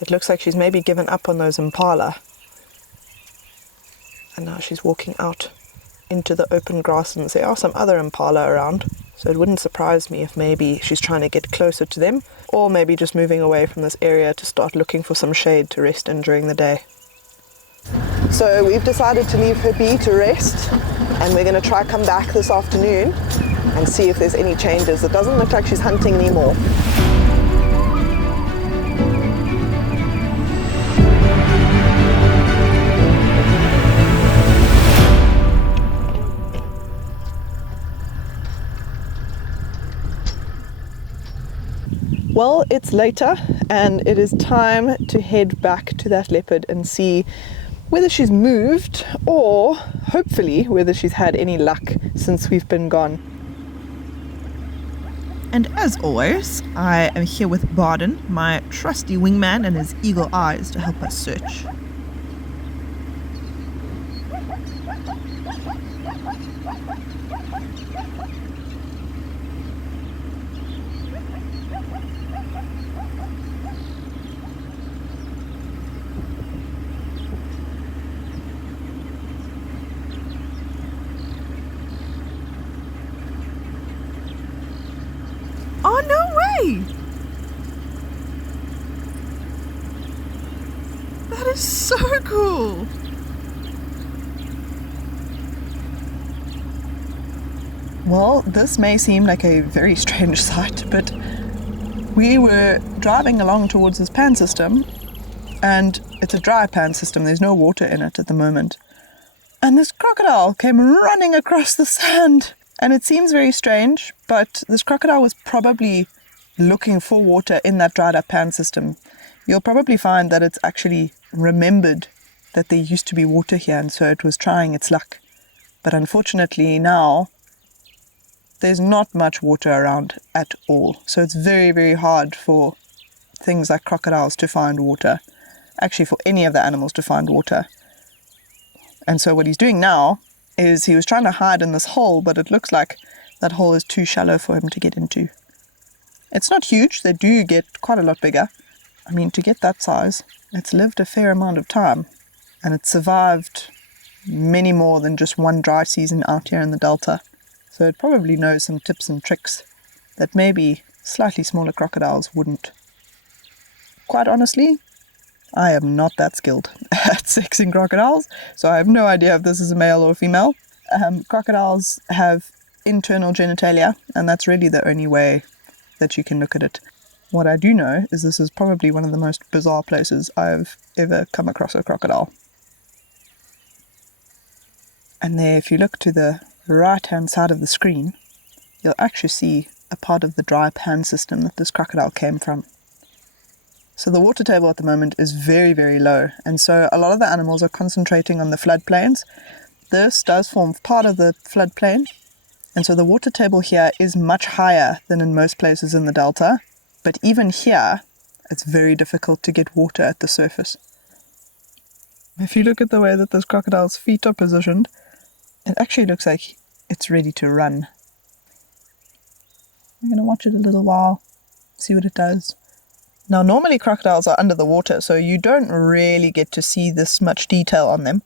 It looks like she's maybe given up on those impala. And now she's walking out into the open grasslands. There are some other impala around, so it wouldn't surprise me if maybe she's trying to get closer to them, or maybe just moving away from this area to start looking for some shade to rest in during the day. So we've decided to leave her be to rest, and we're going to try come back this afternoon and see if there's any changes. It doesn't look like she's hunting anymore. Well, it's later and it is time to head back to that leopard and see whether she's moved or hopefully whether she's had any luck since we've been gone. And as always, I am here with Barden, my trusty wingman and his eagle eyes to help us search. Oh, no way! That is so cool! Well, this may seem like a very strange sight, but we were driving along towards this pan system, and it's a dry pan system, there's no water in it at the moment. And this crocodile came running across the sand. And it seems very strange, but this crocodile was probably looking for water in that dried up pan system. You'll probably find that it's actually remembered that there used to be water here, and so it was trying its luck. But unfortunately now, there's not much water around at all. So it's very, very hard for things like crocodiles to find water. Actually, for any of the animals to find water. And so what he's doing now is he was trying to hide in this hole, but it looks like that hole is too shallow for him to get into. It's not huge, they do get quite a lot bigger. I mean, to get that size, it's lived a fair amount of time, and it's survived many more than just one dry season out here in the Delta. So it probably knows some tips and tricks that maybe slightly smaller crocodiles wouldn't. Quite honestly, I am not that skilled at sexing crocodiles, so I have no idea if this is a male or female. Crocodiles have internal genitalia, and that's really the only way that you can look at it. What I do know is this is probably one of the most bizarre places I've ever come across a crocodile. And there, if you look to the right-hand side of the screen, you'll actually see a part of the dry pan system that this crocodile came from. So the water table at the moment is very, very low, and so a lot of the animals are concentrating on the floodplains. This does form part of the floodplain, and so the water table here is much higher than in most places in the Delta, but even here, it's very difficult to get water at the surface. If you look at the way that this crocodile's feet are positioned, it actually looks like it's ready to run. I'm going to watch it a little while, see what it does. Now, normally crocodiles are under the water, so you don't really get to see this much detail on them.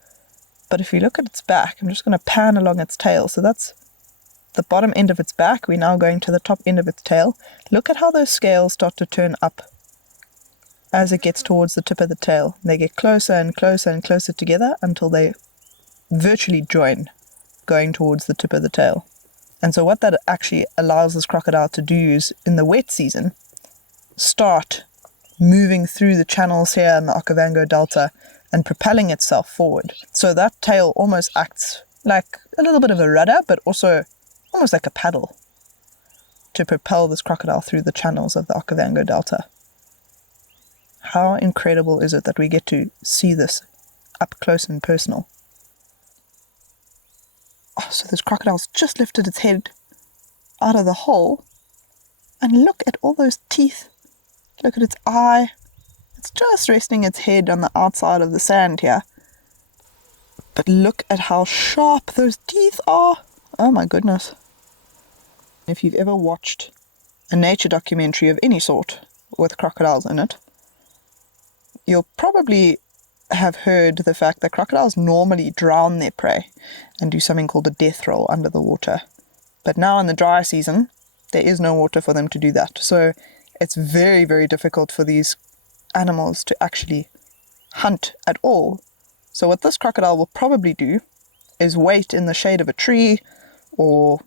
But if you look at its back, I'm just going to pan along its tail. So that's the bottom end of its back. We're now going to the top end of its tail. Look at how those scales start to turn up as it gets towards the tip of the tail. They get closer and closer and closer together until they virtually join, going towards the tip of the tail. And so what that actually allows this crocodile to do is, in the wet season, start moving through the channels here in the Okavango Delta and propelling itself forward. So that tail almost acts like a little bit of a rudder, but also almost like a paddle to propel this crocodile through the channels of the Okavango Delta. How incredible is it that we get to see this up close and personal? Oh, so this crocodile's just lifted its head out of the hole, and look at all those teeth. Look at its eye. It's just resting its head on the outside of the sand here. But look at how sharp those teeth are. Oh my goodness. If you've ever watched a nature documentary of any sort with crocodiles in it, You'll probably have heard the fact that crocodiles normally drown their prey and do something called a death roll under the water. But now in the dry season, there is no water for them to do that. So it's very, very difficult for these animals to actually hunt at all. So what this crocodile will probably do is wait in the shade of a tree, or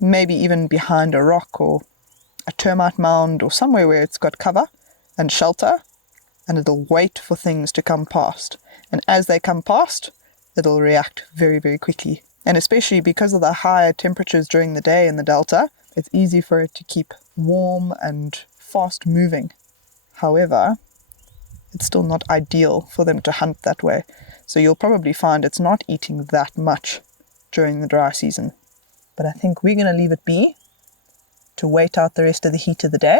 maybe even behind a rock or a termite mound or somewhere where it's got cover and shelter, and it'll wait for things to come past. And as they come past, it'll react very, very quickly. And especially because of the higher temperatures during the day in the delta, it's easy for it to keep warm and fast moving. However, it's still not ideal for them to hunt that way. So you'll probably find it's not eating that much during the dry season. But I think we're going to leave it be to wait out the rest of the heat of the day.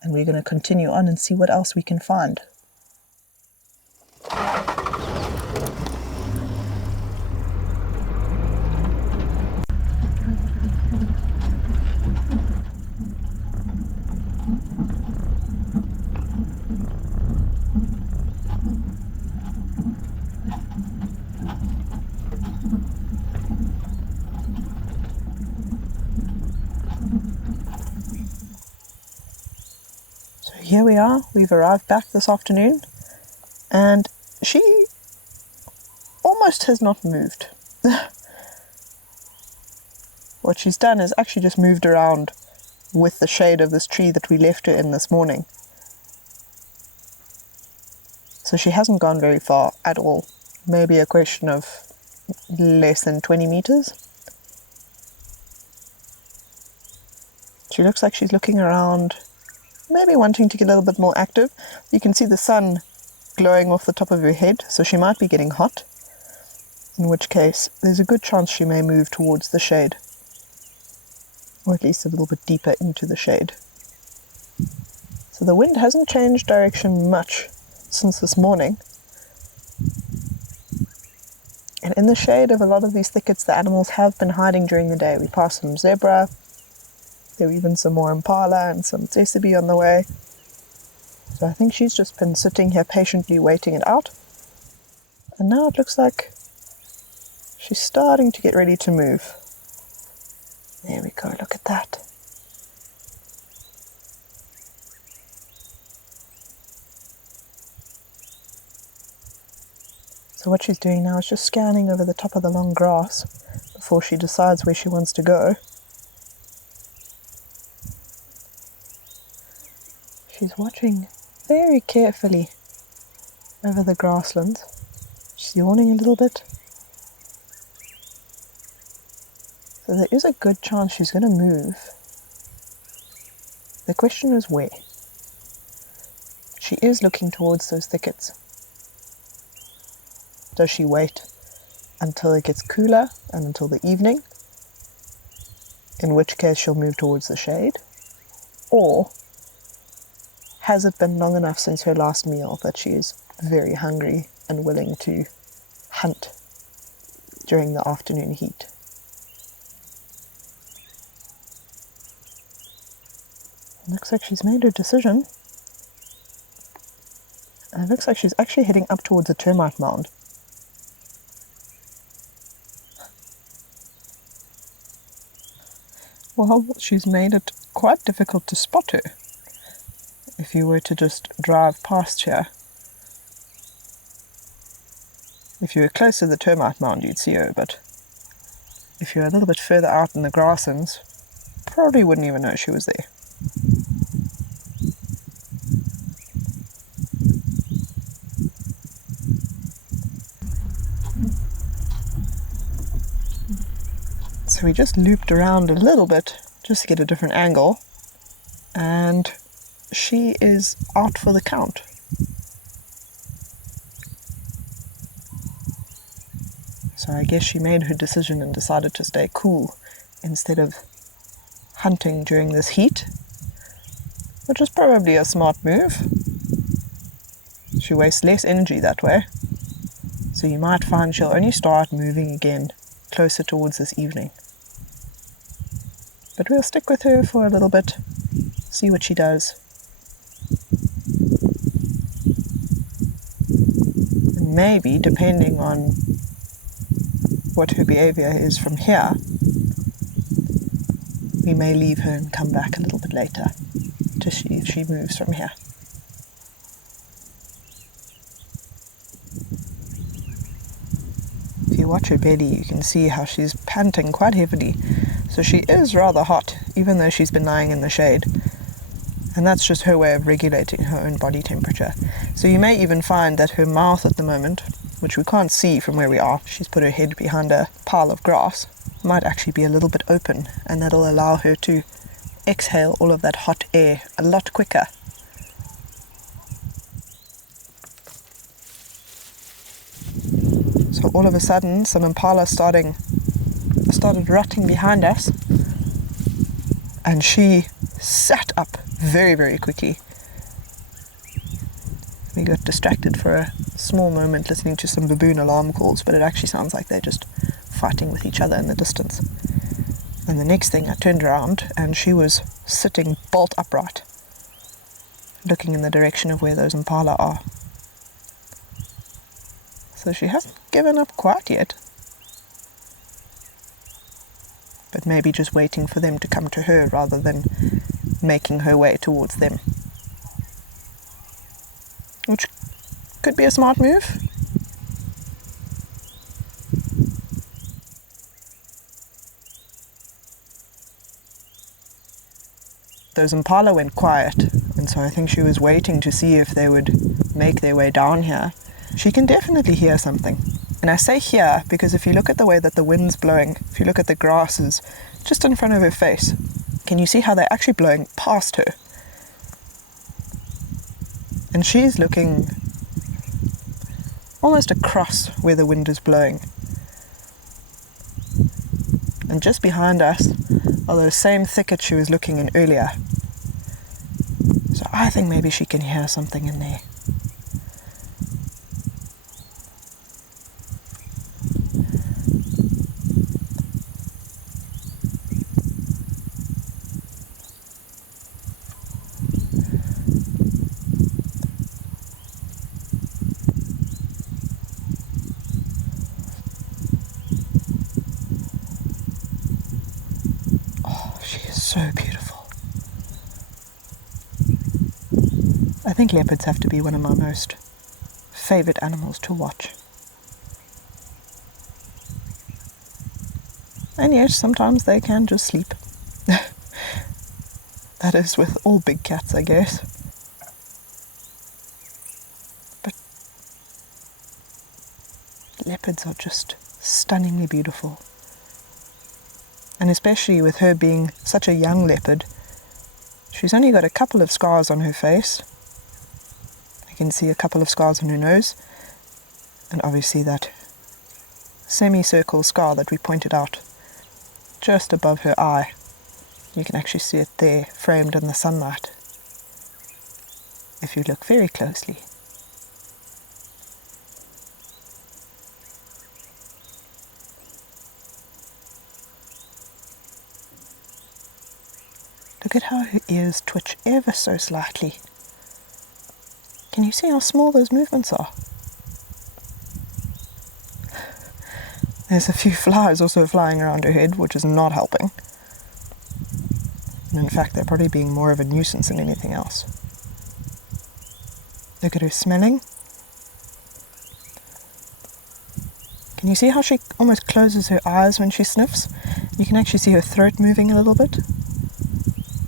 And we're going to continue on and see what else we can find. Here we are, we've arrived back this afternoon, and she almost has not moved. What she's done is actually just moved around with the shade of this tree that we left her in this morning. So she hasn't gone very far at all, maybe a question of less than 20 meters. She looks like she's looking around, maybe wanting to get a little bit more active. You can see the sun glowing off the top of her head, so she might be getting hot, in which case there's a good chance she may move towards the shade, or at least a little bit deeper into the shade. So the wind hasn't changed direction much since this morning, and in the shade of a lot of these thickets the animals have been hiding during the day. We passed some zebra. There were even some more impala and some tsesebe on the way. So I think she's just been sitting here patiently waiting it out. And now it looks like she's starting to get ready to move. There we go, look at that. So what she's doing now is just scanning over the top of the long grass before she decides where she wants to go. She's watching very carefully over the grasslands. She's yawning a little bit. So there is a good chance she's going to move. The question is where. She is looking towards those thickets. Does she wait until it gets cooler and until the evening, in which case she'll move towards the shade? Or has it been long enough since her last meal that she is very hungry and willing to hunt during the afternoon heat? Looks like she's made her decision. And it looks like she's actually heading up towards a termite mound. Well, she's made it quite difficult to spot her. If you were to just drive past here, if you were close to the termite mound, you'd see her, but if you're a little bit further out in the grasslands, probably wouldn't even know she was there. So we just looped around a little bit just to get a different angle, and she is out for the count. So I guess she made her decision and decided to stay cool instead of hunting during this heat, which is probably a smart move. She wastes less energy that way, so you might find she'll only start moving again closer towards this evening. But we'll stick with her for a little bit, see what she does. maybe, depending on what her behavior is from here, we may leave her and come back a little bit later to see if she moves from here. If you watch her belly, you can see how she's panting quite heavily. So she is rather hot, even though she's been lying in the shade. And that's just her way of regulating her own body temperature. So you may even find that her mouth at the moment, which we can't see from where we are, she's put her head behind a pile of grass, might actually be a little bit open, and that'll allow her to exhale all of that hot air a lot quicker. So all of a sudden, some impala started rutting behind us, and she sat up very, very quickly. We got distracted for a small moment listening to some baboon alarm calls, but it actually sounds like they're just fighting with each other in the distance. And the next thing, I turned around and she was sitting bolt upright, looking in the direction of where those impala are. So she hasn't given up quite yet, but maybe just waiting for them to come to her rather than making her way towards them. Which could be a smart move. Those impala went quiet, and so I think she was waiting to see if they would make their way down here. She can definitely hear something. And I say hear because if you look at the way that the wind's blowing, if you look at the grasses just in front of her face, can you see how they're actually blowing past her? And she's looking almost across where the wind is blowing. And just behind us are those same thickets she was looking in earlier. So I think maybe she can hear something in there. So beautiful. I think leopards have to be one of my most favorite animals to watch. And yes, sometimes they can just sleep. That is with all big cats, I guess. But leopards are just stunningly beautiful. And especially with her being such a young leopard, she's only got a couple of scars on her face. You can see a couple of scars on her nose, and obviously that semicircle scar that we pointed out just above her eye. You can actually see it there, framed in the sunlight, if you look very closely. Look at how her ears twitch ever so slightly. Can you see how small those movements are? There's a few flies also flying around her head, which is not helping. And in fact, they're probably being more of a nuisance than anything else. Look at her smelling. Can you see how she almost closes her eyes when she sniffs? You can actually see her throat moving a little bit.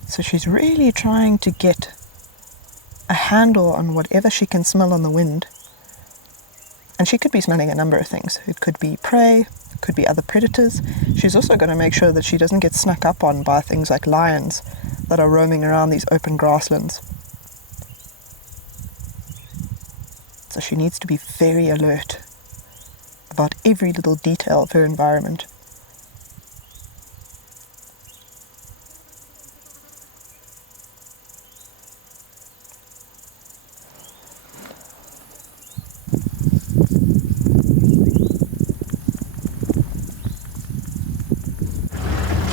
So she's really trying to get a handle on whatever she can smell on the wind. And she could be smelling a number of things. It could be prey, it could be other predators. She's also going to make sure that she doesn't get snuck up on by things like lions that are roaming around these open grasslands. So she needs to be very alert about every little detail of her environment.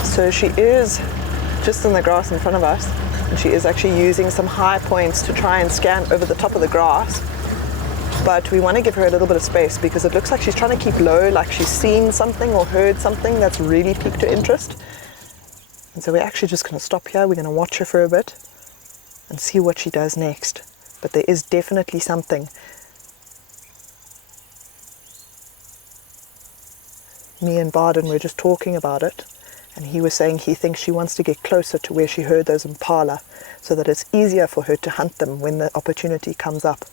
So she is just in the grass in front of us, and she is actually using some high points to try and scan over the top of the grass. but we want to give her a little bit of space because it looks like she's trying to keep low, like she's seen something or heard something that's really piqued her interest. And so we're actually just going to stop here. We're going to watch her for a bit and see what she does next. But there is definitely something. Me and Barden were just talking about it, and he was saying he thinks she wants to get closer to where she heard those impala so that it's easier for her to hunt them when the opportunity comes up.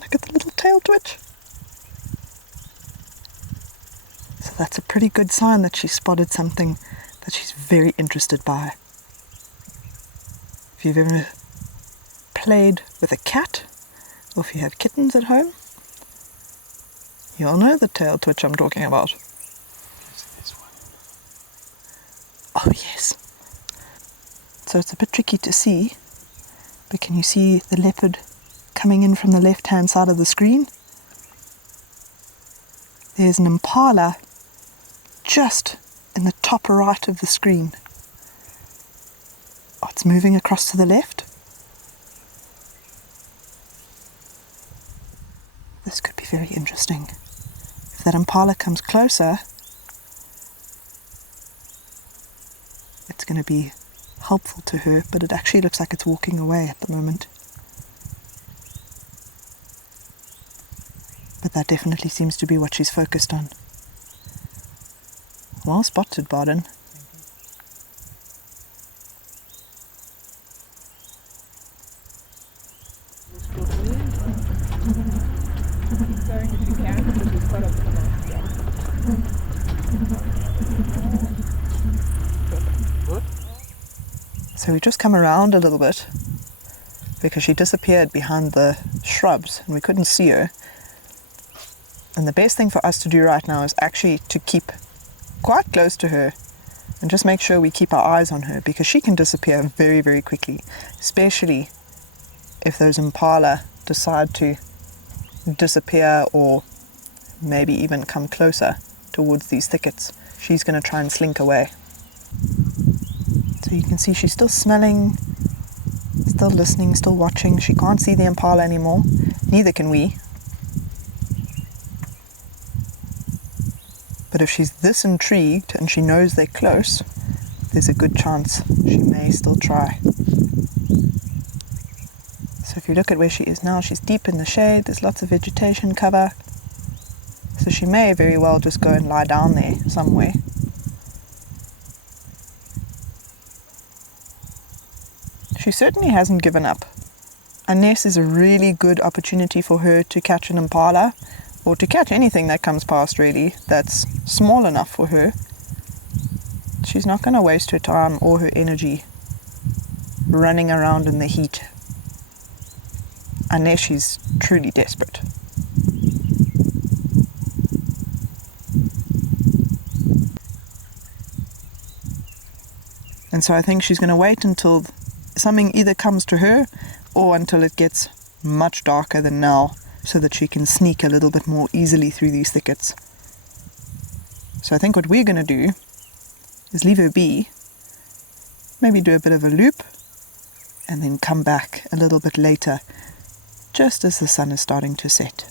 Look at the little tail twitch. So that's a pretty good sign that she spotted something that she's very interested by. If you've ever played with a cat, or if you have kittens at home, you'll know the tail twitch I'm talking about. This one. Oh yes. So it's a bit tricky to see, but can you see the leopard coming in from the left-hand side of the screen? There's an impala just in the top right of the screen. Oh, it's moving across to the left. This could be very interesting. If that impala comes closer, it's going to be helpful to her, but it actually looks like it's walking away at the moment. But that definitely seems to be what she's focused on. Well spotted, Barden. So we just come around a little bit because she disappeared behind the shrubs and we couldn't see her. And the best thing for us to do right now is actually to keep quite close to her and just make sure we keep our eyes on her, because she can disappear very, very quickly, especially if those impala decide to disappear or maybe even come closer towards these thickets. She's going to try and slink away. So you can see she's still smelling, still listening, still watching. She can't see the impala anymore. Neither can we. But if she's this intrigued and she knows they're close, there's a good chance she may still try. So if you look at where she is now, she's deep in the shade. There's lots of vegetation cover. So she may very well just go and lie down there somewhere. She certainly hasn't given up. Unless there's a really good opportunity for her to catch an impala, or to catch anything that comes past really, that's small enough for her. She's not going to waste her time or her energy running around in the heat, unless she's truly desperate. And so I think she's going to wait until something either comes to her or until it gets much darker than now, so that she can sneak a little bit more easily through these thickets. So I think what we're going to do is leave her be, maybe do a bit of a loop, and then come back a little bit later, just as the sun is starting to set.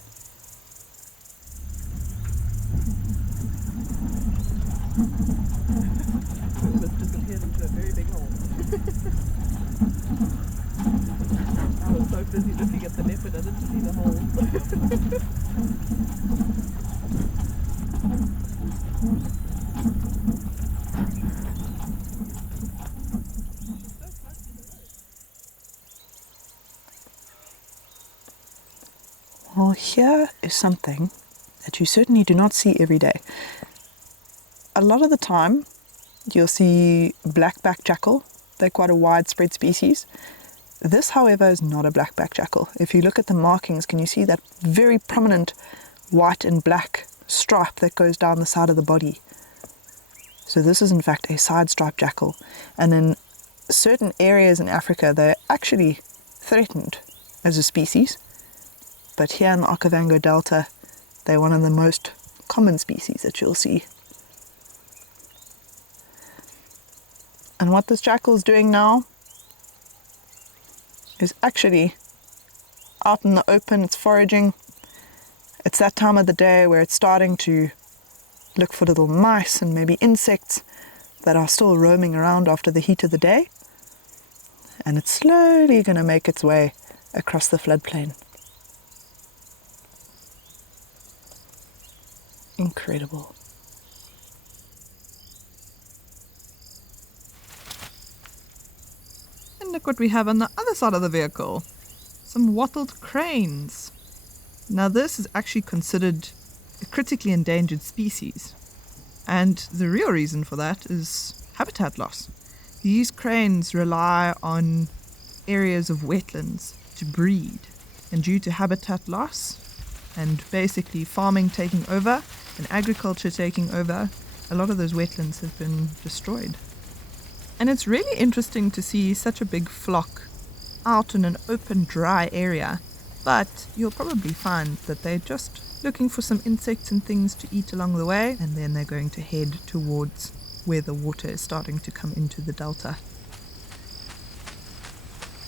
This disappeared into a very big hole. I was so busy looking at the leopard, I didn't see the hole. Well, here is something that you certainly do not see every day. A lot of the time, you'll see black-backed jackal. They're quite a widespread species. This, however, is not a black-backed jackal. If you look at the markings, can you see that very prominent white and black stripe that goes down the side of the body? So this is in fact a side-striped jackal. And in certain areas in Africa, they're actually threatened as a species. But here in the Okavango Delta, they're one of the most common species that you'll see. And what this jackal's doing now is actually out in the open, it's foraging. It's that time of the day where it's starting to look for little mice and maybe insects that are still roaming around after the heat of the day. And it's slowly going to make its way across the floodplain. Incredible. And look what we have on the other side of the vehicle. Some wattled cranes. Now this is actually considered a critically endangered species. And the real reason for that is habitat loss. These cranes rely on areas of wetlands to breed. And due to habitat loss and basically farming taking over and agriculture taking over, a lot of those wetlands have been destroyed. And it's really interesting to see such a big flock out in an open, dry area. But you'll probably find that they're just looking for some insects and things to eat along the way, and then they're going to head towards where the water is starting to come into the delta.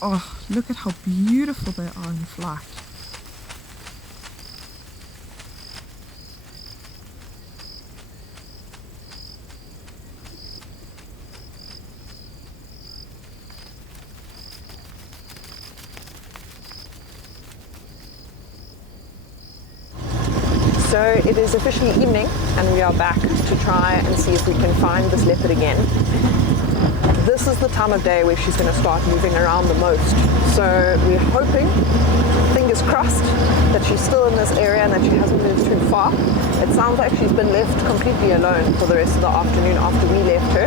Oh, look at how beautiful they are in flight. So it is officially evening and we are back to try and see if we can find this leopard again. This is the time of day where she's going to start moving around the most. So we're hoping, fingers crossed, that she's still in this area and that she hasn't moved too far. It sounds like she's been left completely alone for the rest of the afternoon after we left her.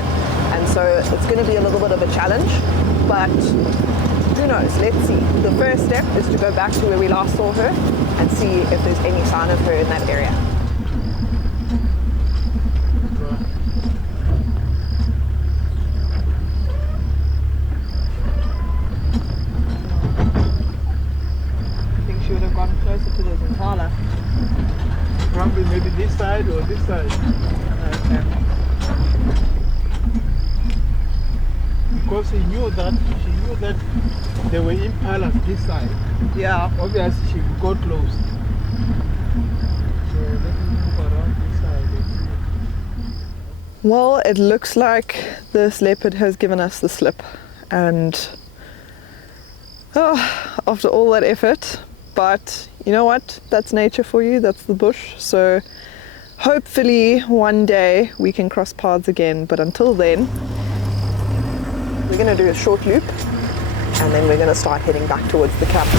And so it's going to be a little bit of a challenge, but who knows, let's see. The first step is to go back to where we last saw her and see if there's any sign of her in that area. I think she would have gone closer to the Impala. Probably maybe this side or this side. Because she knew that there were impalas this side. Yeah. Obviously she would go close. So let me move around this side and see. Well, it looks like this leopard has given us the slip, and after all that effort, but you know what, that's nature for you, that's the bush, so hopefully one day we can cross paths again, but until then we're going to do a short loop and then we're going to start heading back towards the camp.